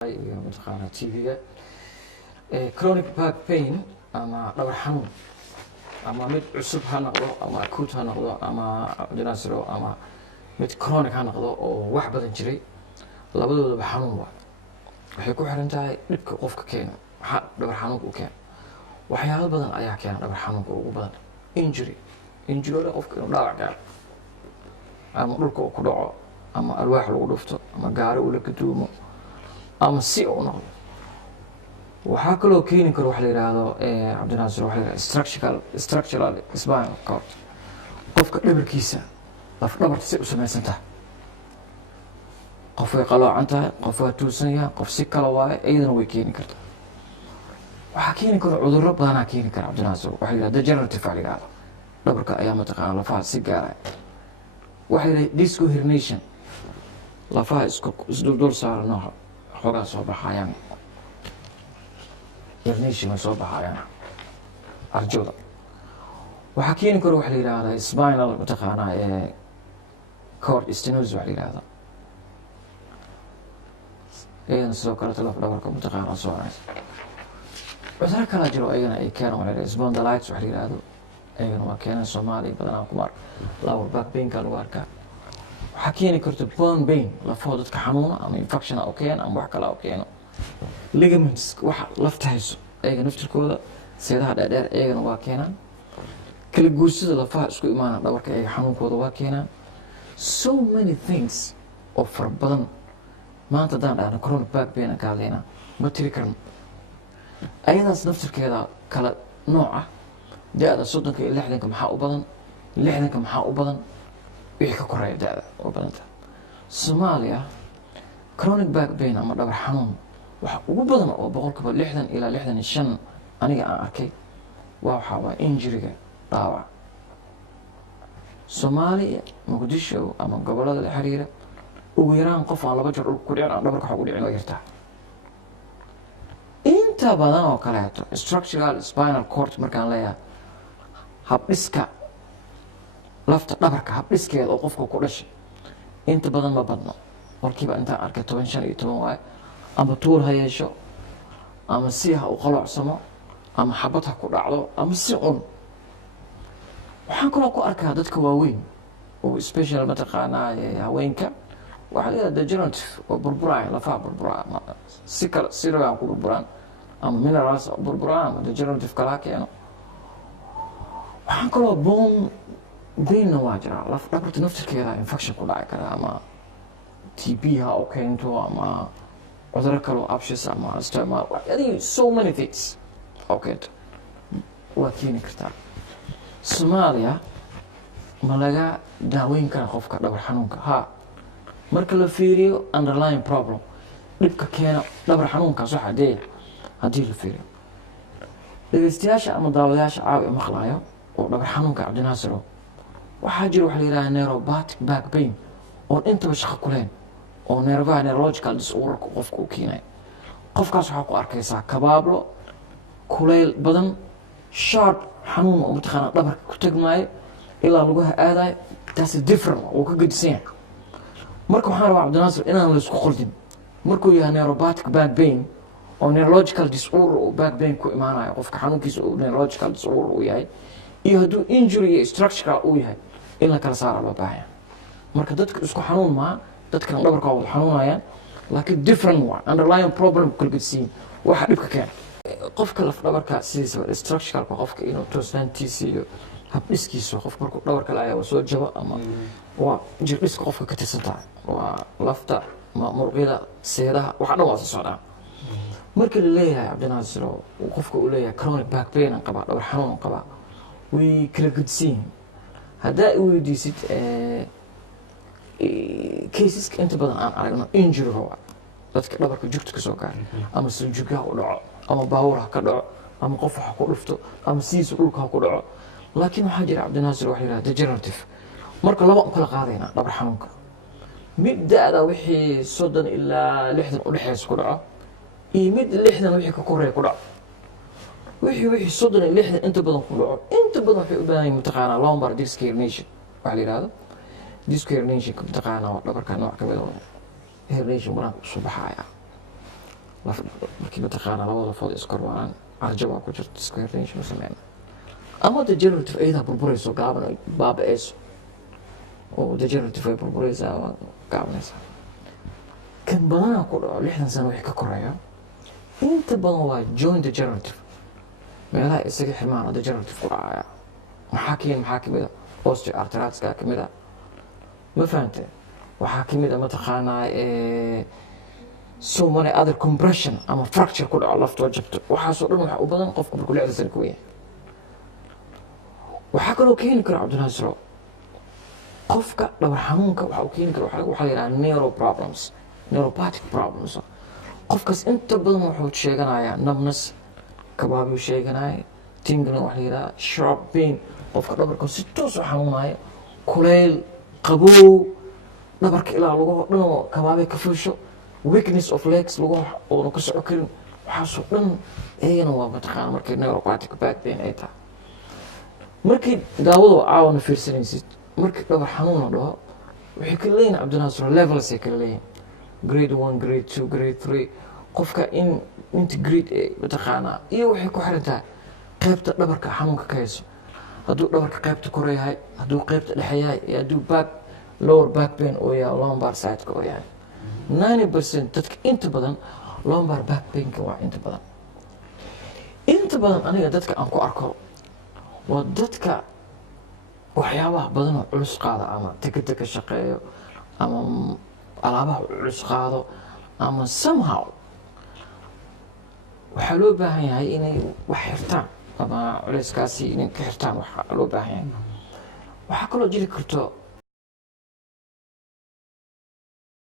mataqaana TV-ga chronic back pain ama dhabar xanuun ama mid cusub ha noqdo ama acute ha noqdo ama jinaasiro ama mid chronic ha noqdo oo wax badan jiray labadoodaba xanuun waa waxay ku xiran tahay dhibka qofka keena waxa dhabar xanuunka u keena waxyaabo badan ayaa keena dhabar xanuunka ugu badan injury qofka inuu dhaawac gaaro ama dhulka uu ku dhaco ama alwaax lagu dhufto ama gaari uu la gaduumo ama si uu noqdo waxaa kaloo keeni karo waxa la yiraahdo cabdinaasir waxa la yiraahdo structural spinal cord qofka dhabarkiisa laf dhabarta si u samaysan tahay qof way qaloocan tahay qof waa tuusan yahay qof si kala waaye iyadana way keeni kartaa waxaa keeni karo cudurro badanaa keeni kara cabdinaasir waxa la yiraahdo degenerative waxa la yiraahdo dhabarka ayaa mataqaana lafaha si gaara waxa la yiraahdo disco herniation lafaha isdul saaran nooca xoogaa soo baxayaan herniation way soo baxayaan arjooda waxaa keeni karo waxa la yiraahdaa spinal mataqaana cord stenosis waxa la yiraahdaa iyadana sidoo kale laf dhabarka mataqaana soo araysa cudurro kala jiro iyagana ay keenaan waxa la yiraahdaa spondylitis waxa la yiraahdo iyagana waa keenaan Soomaaliya badanaa kuma arko lower back pain-ka lagu arkaa waxaa keeni karta bone pain lafoo dadka xanuuna ama infection oo keeno ama wax kale oo keeno ligaments waxa lafta hayso ayaga naftirkooda seedaha dheer ayagana waa keenaan kala guursida lafaha isku imaana dhabarka ayaga xanuunkooda waa keenaan so many things oo fara badan maanta haddaan dhahno chronic back pain aan ka hadlaynaa ma tiri karno ayadaas naftirkeeda kala nooc ah da-da 30 iyo 60 maxaa u badan 60 maxaa u badan wixii ka koreeya da-da oo badanta Soomaaliya chronic back pain ama dhabar xanuun waxa ugu badan oo 60% ilaa 65 aniga aan arkay waa injury-ga dhaawac Soomaaliya Muqdisho ama gobolada la xiriira ugu yaraan qof aan laba jeer ku dhicin aan dhabarka waxa u dhicin oo yartaa inta badan oo kaleeto structural spinal cord markaan leeyahay habdhiska lafta dhabarka habdhiskeeda oo qofka ku dhashay inta badan ma badno markiiba intaan arkay 15 waaye ama tuur ha yeesho ama si ha u qaloocsamo ama xabad ha ku dhacdo ama si un waxaan kaloo ku arkaa dadka waaweyn oo special mataqaanaa haweenka waxa la yiraahdaa degenerative oo burburaya lafaha burburaya si kale si ragaan ku burburaan ama minerals burburaan ama degenerative kala keeno waxaan kaloo bone pain waa jira laf dhabarta naftirkeeda infection ku dhaci kara ama TB ha oo keento ama cudurro kale oo abscess ama stoma so many things oo keento waa keeni kartaa Soomaaliya ma laga daaweyn kara qofka dhabar xanuunka ha marka la fiiriyo underlying problem dhibka keena dhabar xanuunkaas waxa dee haddii la fiiriyo dhageystayaasha ama daawadayaasha caawi maqlaayo oo dhabar xanuunka cabdinaasiro waxaa jira waxa la yiraahdaa neuropathic back pain oo intaba shaqo ku leen oo neurological disorder qofka uu keenay qofkaas waxaa ku arkaysaa kabaablo kuleyl badan sharp xanuun oo mataqaana dhabarka ku tagmaayo ilaa lugaha aadayo taasi different oo ka gedisan yahay marka waxaan rabaa cabdinaasir inaan la isku qaldin markuu yahay neuropathic back pain oo neurological disorder oo back pain ku imaanayo qofka xanuunkiisa oo neurological disorder uu yahay iyo hadduu injury iyo structural uu yahay in la kala saaro loo baahan marka dadka isku xanuun ma dadkan dhabarka wada xanuunayaan laakiin different waa underlying problem kala gedsiin waxa dhibka keena qofka laf dhabarka sidiisa structural qofka inuu toosnaantiisa iyo habdhiskiisa qofka markuu dhabarka la ayaa soo jabo ama waa jir dhiska qofka ka tirsan tahay waa lafta muruqyada seedaha waxa dhan waa soo socdaa marka la leeyahay cabdinaasir qofka uu leeyahay chronic back pain aan qabaa dhabar xanuun qabaa way kala gedsiin haddaa i weydiisid cases inta badan aan aragno injury waa dadka dhabarka jugta ka soo gaara ama sanjugga u dhaco ama baawur ha ka dhaco ama qof wax ku dhufto ama siisu dhulka ha ku dhaco laakiin waxaa jira cabdinaasir waxa la yiraahdaa degenerative marka laba u kala qaadayna dhabar xanuunka mid da-da wixii 30 ilaa 60 u dhaxaysa ku dhaco iyo mid 60 wixii ka koreeya ku dhaco wixii 30 iyo 60 inta badan ku dhaco inta badan waxay u baahan yihiin mataqaana lumbar disc herniation waxa la yiraahdo disc herniation ka mataqaana dhabarka nooc ka mid ah herniation banaanka soo baxaya markii mataqaanaa labada lafood iskorwaaraan arjo waa ku jirto square range ma sameyna ama degenerative ayada burburayso gaaban ay baaba'ayso oo degenerative ay burburaysaa waa gaabanaysaa kan badanaa ku dhaco 60 sano wixii ka koreeya inta badan waa joint degenerative meelaha isaga xirmaan degenerative ku dhacaya maxaa kamid ah osteoarthritis-ka kamid ah ma fahantay waxaa kamid ah mataqaanaa so many other compression ama fracture ku dhaco laftoo jabto waxaasoo dhan waxaa u badan qofka markuu 60 sano ka weyn waxaa kaloo keeni kara cabdinaasiro qofka dhabar xanuunka waxa uu keeni kara waxaa la yidhaha neuro problems neuropathic problems qofkaas inta badan wuxuu sheeganayaa numbness kabaabuu sheeganaya tingling waxa la yidhaha sharp pain qofka dhabarka si toos u xanuunaya kuleyl qabow dhabarka ilaa lagu dhan oo kabaabay ka fuusho weakness of legs lagu oona ka soco karin waxaasoo dhan ayagana waa mataqaana markay neuropathic back pain ay tahay markii daawada caawana fiirsanaysid markii dhabar xanuun la dhaho waxay kala leeyihin cabdinaasir levels ay kala leeyihin grade 1 grade 2 grade 3 qofka in integrate ee mataqaanaa iyo waxay ku xiran tahay qaybta dhabarka xanuunka ka hayso hadduu dhabarka qaybta kore yahay hadduu qaybta dhexe yahay iyo hadduu lower back pain oo yahay lumbar side-ka oo yahay 90% dadka inta badan lumbar back pain-ka waa inta badan aniga dadka aan ku arko waa dadka waxyaabaha badan oo culus qaada ama tikada ka shaqeeyo ama alaabaha culus qaado ama somehow waxaa loo baahan yahay inay wax xirtaan ama culayskaasi inay ka xirtaan waxaa loo baahan yahay waxaa kaloo jiri karto